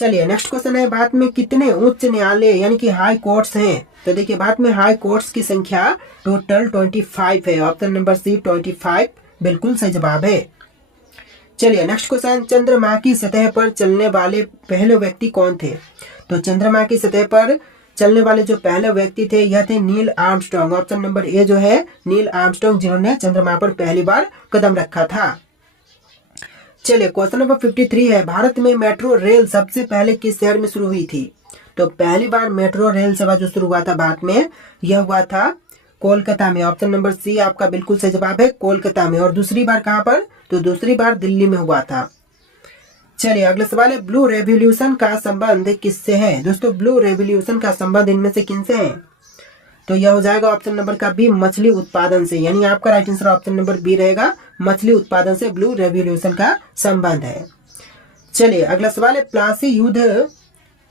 चलिए next question है, भारत में कितने उच्च न्यायालय यानी कि हाई कोर्ट्स हैं? तो देखिए भारत में हाई कोर्ट्स की संख्या टोटल 25 है। ऑप्शन नंबर सी 25 बिल्कुल सही जवाब है। चलिए नेक्स्ट क्वेश्चन, चंद्रमा की सतह पर चलने वाले पहले व्यक्ति कौन थे? तो चंद्रमा की सतह पर चलने वाले जो पहले व्यक्ति थे यह थे Neil Armstrong. Option number A जो है नील आर्मस्ट्रांग, जिन्होंने चंद्रमा पर पहली बार कदम रखा था। चलिए क्वेश्चन नंबर 53 है, भारत में मेट्रो रेल सबसे पहले किस शहर में शुरू हुई थी? तो पहली बार मेट्रो रेल सेवा जो शुरू हुआ था भारत में यह हुआ था कोलकाता में। ऑप्शन नंबर सी आपका बिल्कुल सही जवाब है, कोलकाता में। और दूसरी बार कहां पर? तो दूसरी बार दिल्ली में हुआ था। चलिए अगला सवाल है, ब्लू रेवोल्यूशन का संबंध किससे है? दोस्तों ब्लू रेवोल्यूशन का संबंध इनमें से किनसे है? तो यह हो जाएगा ऑप्शन नंबर का बी, मछली उत्पादन से। यानी आपका right answer option number B रहेगा, मछली उत्पादन से ब्लू रेवोल्यूशन का संबंध है। चलिए अगला सवाल है, प्लासी युद्ध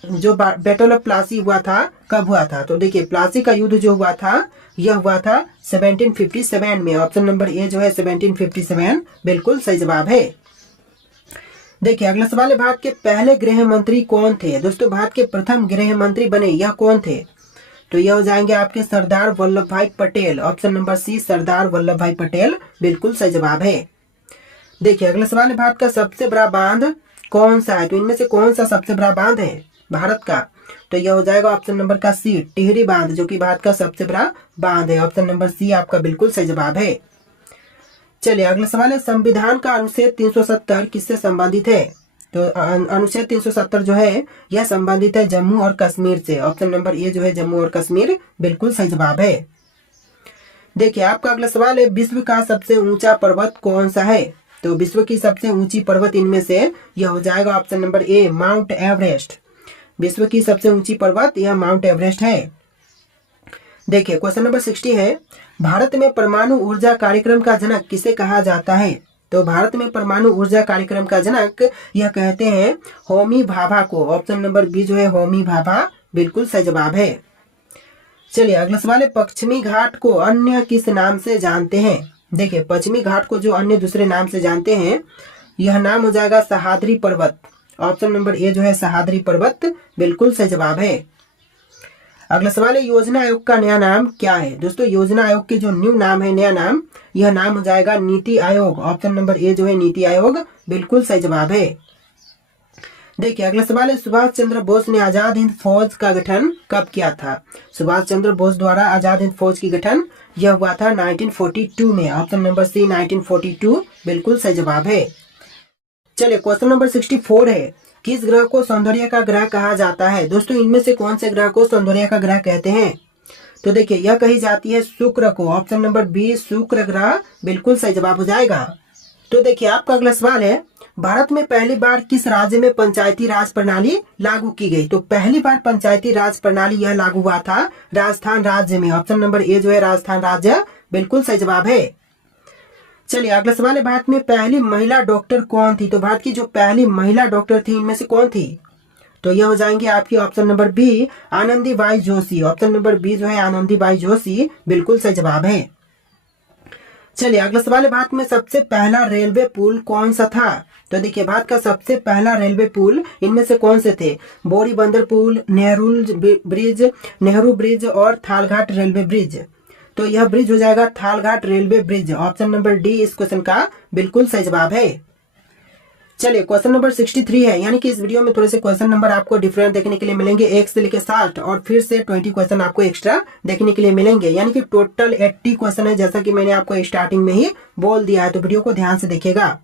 जो बैटल ऑफ प्लासी हुआ था कब हुआ था? तो देखिए प्लासी का युद्ध जो हुआ था यह हुआ था 1757 में। ऑप्शन नंबर ए जो है 1757 बिल्कुल सही जवाब है। देखिए अगला सवाल है, भारत के पहले गृह मंत्री कौन थे? दोस्तों भारत के प्रथम गृह मंत्री बने यह कौन थे? तो यह हो जाएंगे आपके सरदार वल्लभ भाई पटेल। ऑप्शन नंबर सी सरदार वल्लभ भाई पटेल बिल्कुल सही जवाब है। देखिए अगला सवाल है, भारत का सबसे बड़ा बांध कौन सा है? तो इनमें से कौन सा सबसे बड़ा बांध है भारत का? तो यह हो जाएगा ऑप्शन नंबर का सी टिहरी बांध, जो कि भारत का सबसे बड़ा बांध है। ऑप्शन नंबर सी आपका बिल्कुल सही जवाब है। चलिए अगला सवाल है, संविधान का अनुच्छेद 370 किससे संबंधित है? तो अनुच्छेद 370 जो है यह संबंधित है जम्मू और कश्मीर से। ऑप्शन नंबर ए जो है जम्मू और कश्मीर बिल्कुल सही जवाब है। देखिए आपका अगला सवाल है, विश्व का सबसे ऊंचा पर्वत कौन सा है? तो विश्व की सबसे ऊंची पर्वत इनमें से यह हो जाएगा option number A mount Everest. विश्व की सबसे ऊंची पर्वत यह माउंट एवरेस्ट है। देखिए क्वेश्चन नंबर 60 है, भारत में परमाणु ऊर्जा कार्यक्रम का जनक किसे कहा जाता है? तो भारत में परमाणु ऊर्जा कार्यक्रम का जनक यह कहते हैं होमी भाभा को। ऑप्शन नंबर बी जो है होमी भाभा बिल्कुल सही जवाब है। चलिए अगला सवाल है, पश्चिमी घाट को अन्य किस नाम से जानते हैं? देखिए पश्चिमी घाट को जो अन्य दूसरे नाम से जानते हैं यह नाम हो जाएगा सह्याद्री पर्वत। ऑप्शन नंबर ए जो है सह्याद्री पर्वत बिल्कुल सही जवाब है। अगला सवाल है, योजना आयोग का नया नाम क्या है? दोस्तों योजना आयोग के जो न्यू नाम है, नया नाम, यह नाम हो जाएगा NITI Aayog. Option number A जो है नीति आयोग बिल्कुल सही जवाब है। देखिए अगला सवाल है, सुभाष चंद्र बोस ने आजाद हिंद फौज का गठन कब किया था? सुभाष चंद्र बोस द्वारा आजाद हिंद फौज की गठन यह हुआ था 1942 में। ऑप्शन नंबर सी 1942 बिल्कुल सही जवाब है। चलिए क्वेश्चन नंबर 64 है, किस ग्रह को सौंदर्य का ग्रह कहा जाता है? दोस्तों इनमें से कौन से ग्रह को सौंदर्य का ग्रह कहते हैं? तो देखिए यह कही जाती है शुक्र को। ऑप्शन नंबर बी शुक्र ग्रह बिल्कुल सही जवाब हो जाएगा। तो देखिए आपका अगला सवाल है, भारत में पहली बार किस राज्य में पंचायती राज प्रणाली लागू की गई? तो पहली बार पंचायती राज प्रणाली यह लागू हुआ था राजस्थान राज्य में। ऑप्शन नंबर ए जो है राजस्थान राज्य बिल्कुल सही जवाब है। चलिए अगला सवाल है, भारत में पहली महिला डॉक्टर कौन थी? तो भारत की जो पहली महिला डॉक्टर थी इनमें से कौन थी? तो यह हो जाएंगे आपकी option number B Anandibai Joshi. Option number B जो है आनंदीबाई जोशी बिल्कुल सही जवाब है। चलिए अगला सवाल है, भारत में सबसे पहला रेलवे पुल कौन सा था? तो देखिए भारत का सबसे पहला रेलवे पुल इनमें से कौन से थे? बोरी बंदर पुल, नेहरू ब्रिज और थालघाट रेलवे ब्रिज। तो यह ब्रिज हो जाएगा Thalghat railway bridge. Option number D इस क्वेश्चन का बिल्कुल सही जवाब है। चलिए क्वेश्चन नंबर 63 है, यानी कि इस वीडियो में थोड़े से क्वेश्चन नंबर आपको डिफरेंट देखने के लिए मिलेंगे। 1 से लेकर 60 और फिर से 20 क्वेश्चन आपको एक्स्ट्रा देखने के लिए मिलेंगे, यानी कि टोटल 80 क्वेश्चन है, जैसा कि मैंने आपको स्टार्टिंग में ही बोल दिया है। तो वीडियो को ध्यान से देखिएगा।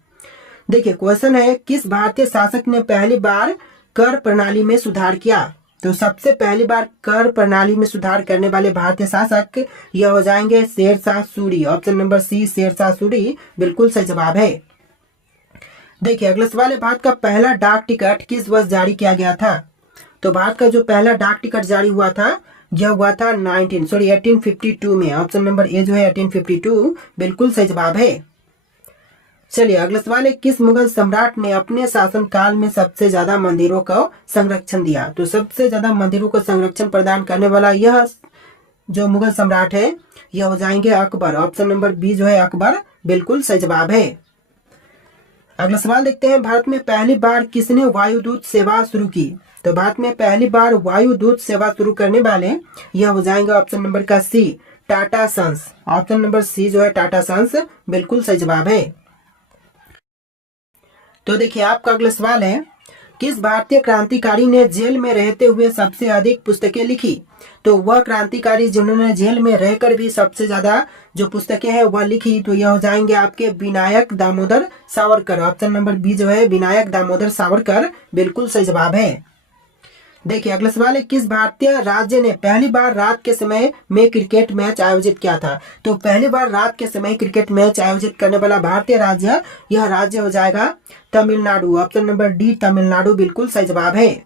देखिए क्वेश्चन है, किस भारतीय शासक ने पहली बार कर प्रणाली में सुधार किया? तो सबसे पहली बार कर प्रणाली में सुधार करने वाले भारतीय शासक यह हो जाएंगे Sher Shah Suri. Option number C Sher Shah Suri बिल्कुल सही जवाब है। देखिए अगला सवाल है, भारत का पहला डाक टिकट किस वर्ष जारी किया गया था? तो भारत का जो पहला डाक टिकट जारी हुआ था यह हुआ था 1852 में। ऑप्शन नंबर ए जो है 1852 बिल्कुल सही जवाब है। चलिए अगला सवाल है, किस मुगल सम्राट ने अपने शासनकाल में सबसे ज्यादा मंदिरों को संरक्षण दिया? तो सबसे ज्यादा मंदिरों को संरक्षण प्रदान करने वाला यह जो मुगल सम्राट है यह हो जाएंगे अकबर। ऑप्शन नंबर बी जो है अकबर बिल्कुल सही जवाब है। अगला सवाल देखते हैं, भारत में पहली बार किसने वायुदूत सेवा शुरू की? तो भारत में पहली बार वायुदूत सेवा शुरू करने वाले यह हो जाएंगे ऑप्शन नंबर का C, Tata sons. Option number C जो है टाटा सन्स बिल्कुल सही जवाब है। तो देखिए आपका अगला सवाल है, किस भारतीय क्रांतिकारी ने जेल में रहते हुए सबसे अधिक पुस्तकें लिखी? तो वह क्रांतिकारी जिन्होंने जेल में रहकर भी सबसे ज्यादा जो पुस्तकें हैं वह लिखी, तो यह हो जाएंगे आपके Vinayak Damodar Savarkar. Option number B जो है विनायक दामोदर सावरकर बिल्कुल सही जवाब है। देखिए अगला सवाल है, किस भारतीय राज्य ने पहली बार रात के समय में क्रिकेट मैच आयोजित किया था? तो पहली बार रात के समय क्रिकेट मैच आयोजित करने वाला भारतीय राज्य, यह राज्य हो जाएगा Tamil Nadu. Option number D Tamil Nadu बिल्कुल सही जवाब है।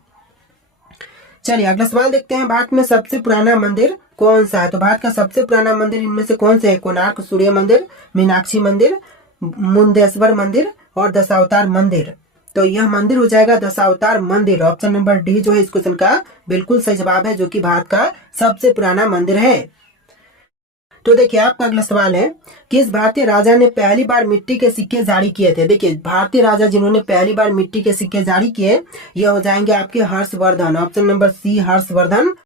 चलिए अगला सवाल देखते हैं, भारत में सबसे पुराना मंदिर कौन सा है? तो भारत का सबसे पुराना मंदिर इनमें से कौन से है? कोणार्क सूर्य मंदिर, मीनाक्षी मंदिर, मुंडेश्वर मंदिर और दशावतार मंदिर। तो यह मंदिर हो जाएगा दशावतार मंदिर। ऑप्शन नंबर डी जो है इस क्वेश्चन का बिल्कुल सही जवाब है, जो कि भारत का सबसे पुराना मंदिर है। तो देखिए आपका अगला सवाल है, किस भारतीय राजा ने पहली बार मिट्टी के सिक्के जारी किए थे? देखिए भारतीय राजा जिन्होंने पहली बार मिट्टी के सिक्के जारी किए, यह हो जाएंगे आपके Harshvardhan. Option number C Harshvardhan